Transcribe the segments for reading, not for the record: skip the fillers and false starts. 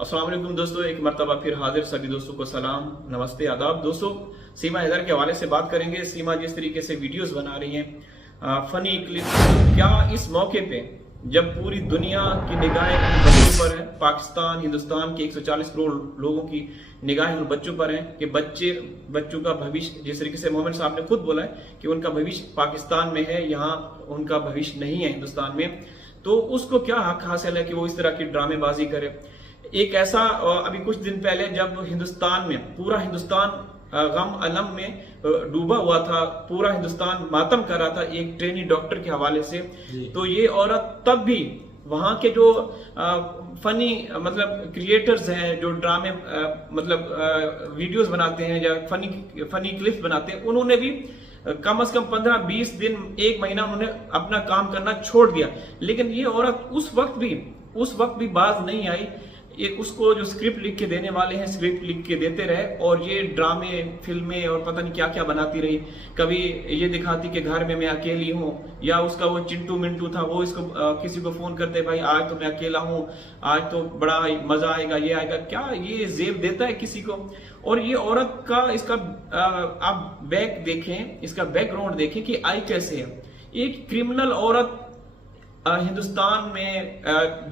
अस्सलाम वालेकुम दोस्तों, एक मरतबा फिर हाजिर। सभी दोस्तों को सलाम, नमस्ते, आदाब। दोस्तों, सीमा हैदर के हवाले से बात करेंगे। सीमा जिस तरीके से वीडियोस बना रही हैं, फनी क्लिप, क्या इस मौके पे जब पूरी दुनिया की निगाहें उन बच्चों पर है, पाकिस्तान हिंदुस्तान के 140 करोड़ लोगों की निगाहें उन बच्चों पर हैं कि बच्चों का भविष्य, जिस तरीके से मोमिन साहब ने खुद बोला है कि उनका भविष्य पाकिस्तान में है, यहाँ उनका भविष्य नहीं है हिंदुस्तान में, तो उसको क्या हक हासिल है कि वो इस तरह की ड्रामेबाजी करे। एक ऐसा अभी कुछ दिन पहले जब हिंदुस्तान में पूरा हिंदुस्तान गम अलम में डूबा हुआ था, पूरा हिंदुस्तान मातम कर रहा था एक ट्रेनी डॉक्टर के हवाले से, तो ये औरत तब भी वहां के जो फनी मतलब क्रिएटर्स हैं, जो ड्रामे मतलब वीडियोस बनाते हैं या फनी क्लिप्स बनाते हैं, उन्होंने भी कम से कम 15-20 दिन, एक महीना उन्होंने अपना काम करना छोड़ दिया। लेकिन ये औरत उस वक्त भी बाज नहीं आई। ये उसको जो स्क्रिप्ट लिख के देने वाले हैं, स्क्रिप्ट लिख के देते रहे और ये ड्रामे, फिल्में और पता नहीं क्या क्या बनाती रही। कभी ये दिखाती कि घर में मैं अकेली हूँ, या उसका वो चिंटू मिंटू था, वो इसको किसी को फोन करते, भाई आज तो मैं अकेला हूँ, आज तो बड़ा मजा आएगा, ये आएगा। क्या ये जेब देता है किसी को? और ये औरत का इसका आप बैक देखें, इसका बैकग्राउंड देखें कि आई कैसे है। एक क्रिमिनल औरत हिंदुस्तान में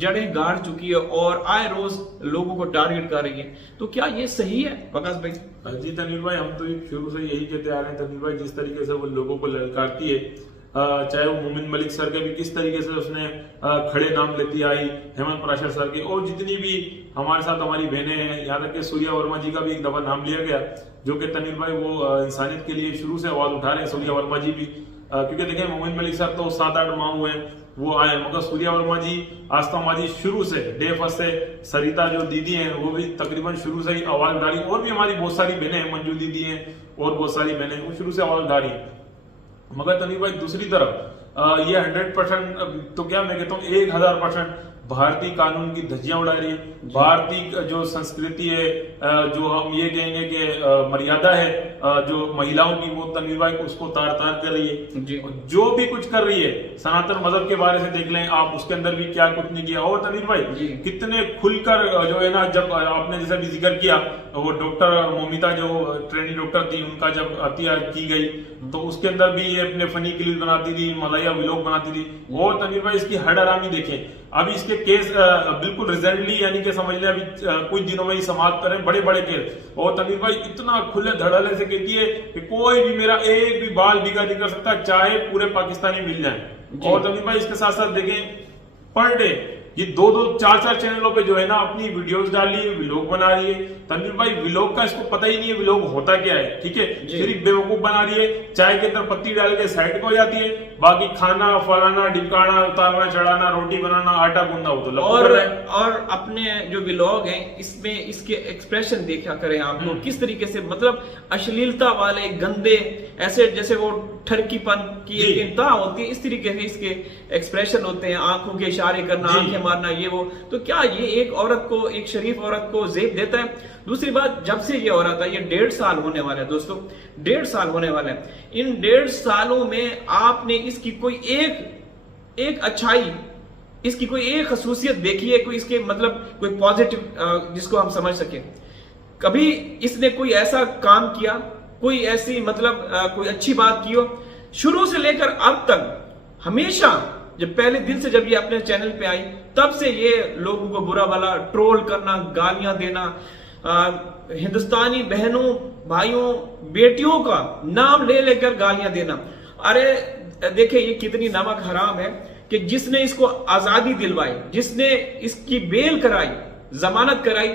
जड़ें गाड़ चुकी है और आए रोज लोगों को टारगेट कर रही है, तो क्या ये सही है वकास भाई? जी तनीर भाई, हम तो शुरू से यही कहते आ रहे हैं तनीर भाई, जिस तरीके से वो लोगों को ललकारती है, चाहे वो मोमिन मलिक सर के भी किस तरीके से उसने खड़े नाम लेती आई, हेमंत पराशर सर के, और जितनी भी हमारे साथ हमारी बहनें हैं, यहाँ तक के सूर्या वर्मा जी का भी एक दफा नाम लिया गया, जो कि तनीर भाई वो इंसानियत के लिए शुरू से आवाज उठा रहे हैं, सूर्या वर्मा जी भी। क्योंकि देखें, मोमिन मलिक सर तो 7-8 माह हुए वो आए, मगर सूर्या वर्मा जी, आस्था माँ जी शुरू से डे फर्स्ट से, सरिता जो दीदी हैं वो भी तकरीबन शुरू से ही आवाज उठा रही, और भी हमारी बहुत सारी बहनें हैं, मंजू दीदी हैं और बहुत सारी बहनें, वो शुरू से आवाज उठा रही है। मगर तनीर भाई दूसरी तरफ ये 100% तो क्या मैं कहता हूँ 1000% भारतीय कानून की धज्जियां उड़ा रही है। भारतीय जो संस्कृति है, जो हम ये कहेंगे कि मर्यादा है जो महिलाओं की, वो तनीर भाई उसको तार तार कर रही है। जो भी कुछ कर रही है, सनातन मजहब के बारे से देख लें आप, उसके अंदर भी क्या कुछ नहीं किया। और तनीर भाई कितने खुलकर जो है ना, जब आपने जैसा भी जिक्र किया, वो डॉक्टर मोमिता जो ट्रेनी डॉक्टर थी, उनका जब हत्या की गई, तो उसके अंदर भी ये अपने फनी क्लिप बनाती थी, मलाइया व्लॉग बनाती थी। और तनीर भाई इसकी हरआरामी देखें, अभी इसके केस बिल्कुल रिसेंटली, यानी कि समझ लें अभी कुछ दिनों में ही समाप्त करें, बड़े बड़े केस। और तनीर भाई इतना खुले धड़ल्ले से कहती है कि कोई भी मेरा एक भी बाल बिगा नहीं कर सकता, चाहे पूरे पाकिस्तानी मिल जाए। और तनीर भाई इसके साथ साथ देखें, पर डे ये 2-2, 4-4 चैनलों पे जो है ना अपनी वीडियोस डाल रही है, व्लॉग बना रही है। तनवीर भाई व्लॉग का इसको पता ही नहीं है व्लॉग होता क्या है, ठीक है, सिर्फ बेवकूफ बना रही है। चाय के अंदर पत्ती डाल के साइड को हो जाती है, बाकी खाना फलाना ढिकाना, उतारना चढ़ाना, रोटी बनाना, आटा गूंदना, वो तो और अपने जो व्लॉग है इसमें इसके एक्सप्रेशन देखा करें आप लोग, किस तरीके से मतलब अश्लीलता वाले गंदे, ऐसे जैसे वो ठरकीपन की एक इंतहा होती है, इस तरीके से इसके एक्सप्रेशन होते हैं, आंखों के इशारे करना, आंखें मारना, ये वो। तो क्या ये एक औरत को, एक शरीफ औरत को जेब देता है? दूसरी बात, जब से ये औरत है, ये 1.5 साल होने वाला है दोस्तों, 1.5 साल होने वाला है। इन 1.5 सालों में आपने इसकी कोई एक अच्छाई, इसकी कोई एक खसूसियत देखी है, कोई इसके मतलब कोई पॉजिटिव जिसको हम समझ सके? कभी इसने कोई ऐसा काम किया, कोई ऐसी मतलब कोई अच्छी बात की हो? शुरू से लेकर अब तक हमेशा, जब पहले दिन से जब ये अपने चैनल पे आई, तब से ये लोगों को बुरा भला ट्रोल करना, गालियां देना, हिंदुस्तानी बहनों, भाइयों, बेटियों का नाम ले लेकर गालियां देना। अरे देखिए ये कितनी नमक हराम है कि जिसने इसको आजादी दिलवाई, जिसने इसकी बेल कराई, जमानत कराई,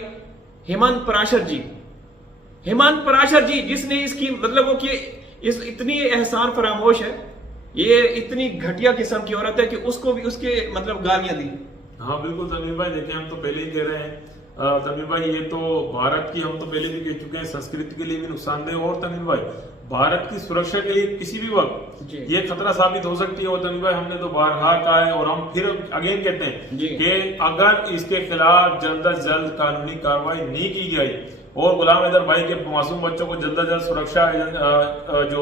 हेमंत पराशर जी, जिसने इसकी मतलब वो कि इस इतनी एहसान फरामोश है, ये इतनी घटिया किस्म की औरत है कि उसको भी उसके मतलब गालियां दी। हाँ बिल्कुल तनवीर भाई, देखिए हम तो पहले ही कह रहे हैं तनवीर भाई, ये तो भारत की, हम तो पहले भी कह चुके हैं, संस्कृति के लिए भी नुकसानदेह, और तनवीर भाई भारत की सुरक्षा के लिए किसी भी वक्त ये खतरा साबित हो सकती है। और तनवीर भाई हमने तो बारहा कहा है और हम फिर अगेन कहते हैं कि अगर इसके खिलाफ जल्द अज जल्द कानूनी कार्रवाई नहीं की गई और गुलाम हैदर भाई के मासूम बच्चों को जल्द अज जल्द सुरक्षा जो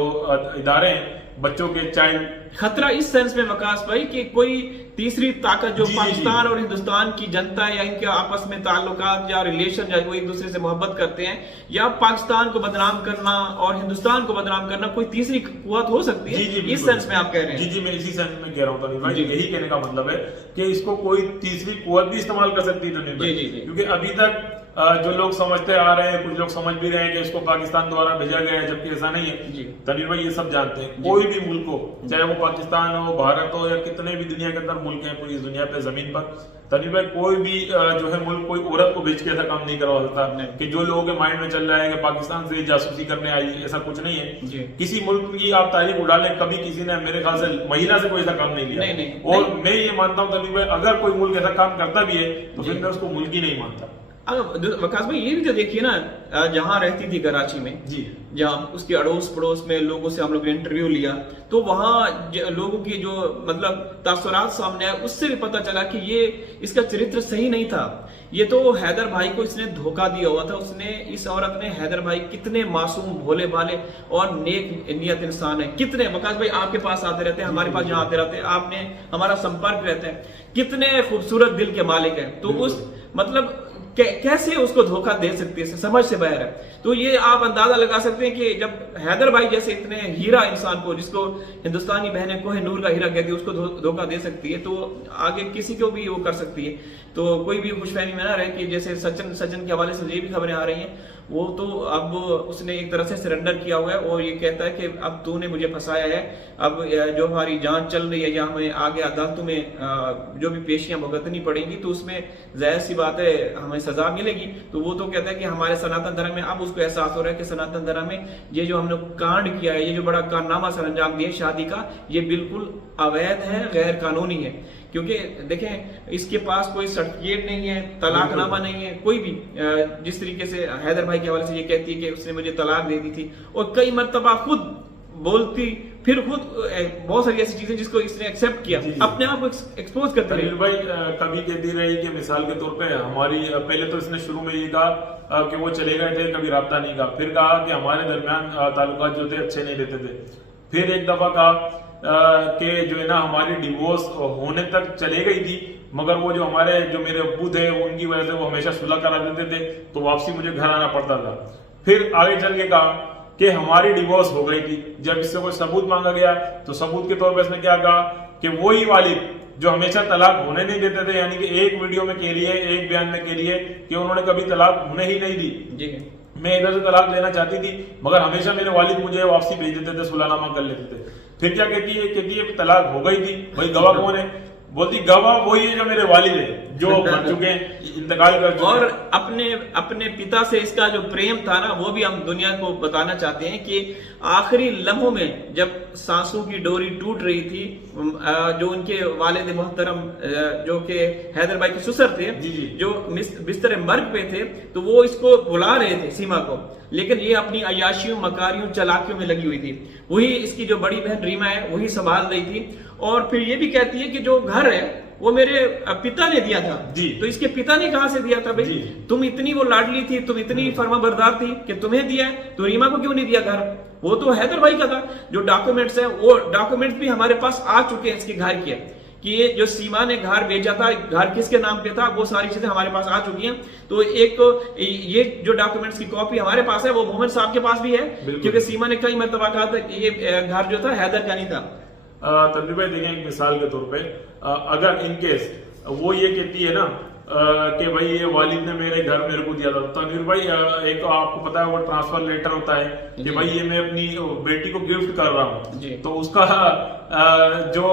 इदारे हैं बच्चों के चाइल्ड। खतरा इस सेंस में वकास भाई कि कोई तीसरी ताकत जो पाकिस्तान और हिंदुस्तान की जनता या इनके आपस में ताल्लुकात या रिलेशन, या वो एक दूसरे से मोहब्बत करते हैं, या पाकिस्तान को बदनाम करना और हिंदुस्तान को बदनाम करना, कोई तीसरी कुव्वत हो सकती है। इस सेंस में आप कह रहे हैं? जी, मैं इसी सेंस में कह रहा हूँ तनीर भाई, यही कहने का मतलब है कि इसको कोई तीसरी कुव्वत भी इस्तेमाल कर सकती है तनीर भाई, क्योंकि अभी तक जो लोग समझते आ रहे हैं, कुछ लोग समझ भी रहे हैं कि इसको पाकिस्तान द्वारा भेजा गया है, जबकि ऐसा नहीं है। तनीर भाई ये सब जानते हैं, कोई भी मुल्क हो, चाहे वो पाकिस्तान हो, भारत हो, या कितने भी दुनिया के अंदर मुल्क हैं पूरी दुनिया पे जमीन पर, तनीर भाई कोई भी जो है मुल्क कोई औरत को भेज के ऐसा काम नहीं करवा सकता कि जो लोगों के माइंड में चल रहा है कि पाकिस्तान से जासूसी करने आई, ऐसा कुछ नहीं है। किसी मुल्क की आप तारीख उड़ा लें, कभी किसी ने मेरे ख्याल से महिला से कोई ऐसा काम नहीं लिया। और मैं ये मानता हूँ तनीर भाई, अगर कोई मुल्क ऐसा काम करता भी है तो फिर मैं उसको मुल्क ही नहीं मानता। वकास भाई ये भी तो देखिए ना, जहां रहती थी कराची में जी, जहां उसके अड़ोस पड़ोस में लोगों से हम लोग ने इंटरव्यू लिया, तो वहां लोगों की जो मतलब तासुरात सामने आए, उससे भी पता चला कि ये इसका चरित्र सही नहीं था। ये तो हैदर भाई को इसने धोखा दिया हुआ था। उसने, इस औरत ने, हैदर भाई कितने मासूम, भोले भाले और नेक नियत इंसान है, कितने। वकास भाई आपके पास आते रहते हैं, हमारे पास यहाँ आते रहते हैं, आपने हमारा संपर्क रहते हैं, कितने खूबसूरत दिल के मालिक हैं। तो उस मतलब कैसे उसको धोखा दे सकती है, समझ से बाहर है। तो ये आप अंदाजा लगा सकते हैं कि जब हैदर भाई जैसे इतने हीरा इंसान को, जिसको हिंदुस्तानी बहनें कोहे नूर का हीरा कहती है, उसको धोखा दे सकती है, तो आगे किसी को भी वो कर सकती है। तो कोई भी खुशफहमी में ना रहे कि जैसे सचिन के हवाले से ये भी खबरें आ रही हैं, वो तो अब उसने एक तरह से सरेंडर किया हुआ है और ये कहता है कि अब तूने मुझे फंसाया है, अब जो हमारी जांच चल रही है या हमें आगे अदालतों में जो भी पेशियां भुगतनी पड़ेंगी, तो उसमें जाहिर सी बात है हमें सजा मिलेगी। तो वो तो कहता है कि हमारे सनातन धर्म में अब उसको एहसास हो रहा है कि सनातन धर्म में ये जो हमने कांड किया है, ये जो बड़ा कारनामा सर अंजाम दिया शादी का, ये बिल्कुल अवैध है, गैर कानूनी है। क्योंकि देखें, इसके पास कोई सर्टिफिकेट नहीं है, तलाकनामा नहीं है, कोई भी जिस तरीके से हैदर भाई के हवाले से ये कहती है कि उसने मुझे तलाक दे दी थी, और कई मर्तबा खुद बोलती, फिर खुद बहुत सारी ऐसी चीजें जिसको इसने एक्सेप्ट किया, अपने आप को एक्सपोज करते रहे। भाई कभी कहती रही कि मिसाल के तौर पे हमारी, पहले तो इसने शुरू में ये कहा कि वो चले गए थे, कभी राब्ता नहीं कहा, फिर कहा कि हमारे दरमियान ताल्लुकात जो थे अच्छे नहीं रहते थे, फिर एक दफा कहा कि जो है ना हमारी डिवोर्स होने तक चले गई थी, मगर वो जो हमारे जो मेरे अब्बू थे उनकी वजह से वो हमेशा सुलह करा देते थे, तो वापसी मुझे घर आना पड़ता था। फिर आगे चल के कहा कि हमारी डिवोर्स हो गई थी। जब इससे कोई सबूत मांगा गया तो सबूत के तौर पर इसने क्या कहा कि वही वालिद जो हमेशा तलाक होने नहीं देते थे, यानी कि एक वीडियो में कह रही है, एक बयान में कह रही है कि उन्होंने कभी तलाक होने ही नहीं दी, मैं इधर से तलाक लेना चाहती थी मगर हमेशा मेरे वालिद मुझे वापसी भेज देते थे, सुलहनामा कर लेते थे। फिर क्या कहती है तलाक हो गई थी, भाई गवाह कौन है? बोलती गवाह वही है जो मेरे वालिद है, जो मर चुके हैं, इंतकाल कर चुके हैं। और अपने पिता से इसका जो प्रेम था ना, वो भी हम दुनिया को बताना चाहते हैं कि आखिरी लम्हों में जब सांसों की डोरी टूट रही थी, जो उनके वालिद मोहतरम जो कि हैदर भाई के ससुर थे, जो बिस्तर मर्ग पे थे, तो वो इसको बुला रहे थे सीमा को, लेकिन ये अपनी अयाशियों, मकारियों, चलाकियों में लगी हुई थी। वही इसकी जो बड़ी बहन रीमा है वही संभाल रही थी। और फिर ये भी कहती है कि जो घर है वो मेरे पिता ने दिया था जी। तो इसके पिता ने कहां से दिया था भाई? तुम इतनी वो लाडली थी, तुम इतनी फर्माबरदार थी कि तुम्हें दिया है, तो रीमा को क्यों नहीं दिया घर? वो तो हैदर भाई का था। जो डॉक्यूमेंट्स है वो डॉक्यूमेंट्स भी हमारे पास आ चुके हैं इसके घर के, कि ये जो सीमा ने घर भेजा था, घर किसके नाम पे था, वो सारी चीजें हमारे पास आ चुकी हैं। तो एक ये जो डॉक्यूमेंट्स की कॉपी हमारे पास है वो मोहम्मद साहब के पास भी है, क्योंकि सीमा ने कई मरतबा कहा था कि ये घर जो था हैदर का नहीं था। तनवीर भाई देखें, एक मिसाल के तौर पे अगर इन केस वो ये कहती है ना कि भाई ये वालिद ने मेरे घर मेरे को दिया था, तनवीर भाई एक आपको पता है वो ट्रांसफर लेटर होता है कि भाई ये मैं अपनी बेटी को गिफ्ट कर रहा हूँ, तो उसका जो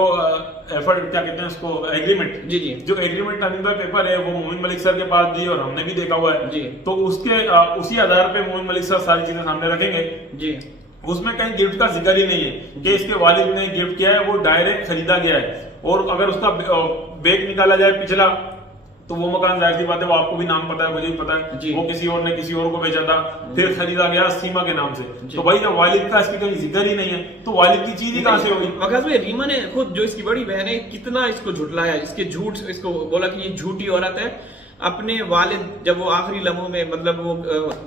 एफर्ट क्या कहते हैं उसको, एग्रीमेंट, जो एग्रीमेंट तनवीर भाई पेपर है वो मोमिन मलिक सर के पास दी और हमने भी देखा हुआ है, तो उसके उसी आधार पे मोमिन मलिक सर सारी चीजें सामने रखेंगे। उसमें कहीं गिफ्ट का जिक्र ही नहीं है कि इसके वालिद ने गिफ्ट किया है, वो डायरेक्ट खरीदा गया है। और अगर उसका बैग निकाला जाए पिछला, तो वो मकान जाहिर सी बात है वो आपको भी नाम पता है, मुझे भी पता है, वो किसी और ने किसी और को बेचा था, फिर खरीदा गया सीमा के नाम से। तो भाई ना वालिद का इसकी कहीं जिक्र ही नहीं है, तो वालिद की चीज ही कहां से होगी? वकास भाई रीमा ने खुद, जो इसकी बड़ी बहन है, कितना इसको झुटलाया, इसके झूठ, इसको बोला कि ये झूठी औरत है। अपने वालिद जब वो आखिरी लम्हों में, मतलब वो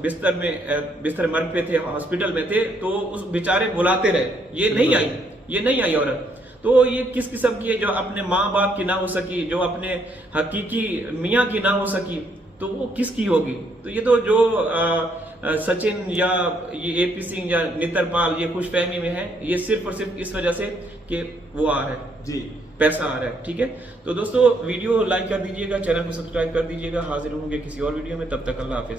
बिस्तर मर्ग पे थे, हॉस्पिटल में थे, तो उस बेचारे बुलाते रहे, ये नहीं आई, ये नहीं आई औरत। तो ये किस किस्म की है जो अपने माँ बाप की ना हो सकी, जो अपने हकीकी मियाँ की ना हो सकी, तो वो किसकी होगी? तो ये तो जो सचिन या ये एपी सिंह या नितरपाल ये खुशफहमी में है, ये सिर्फ और सिर्फ इस वजह से कि वो आ रहा है जी, पैसा आ रहा है। ठीक है, तो दोस्तों वीडियो लाइक कर दीजिएगा, चैनल को सब्सक्राइब कर दीजिएगा। हाजिर होंगे किसी और वीडियो में, तब तक अल्लाह हाफिज।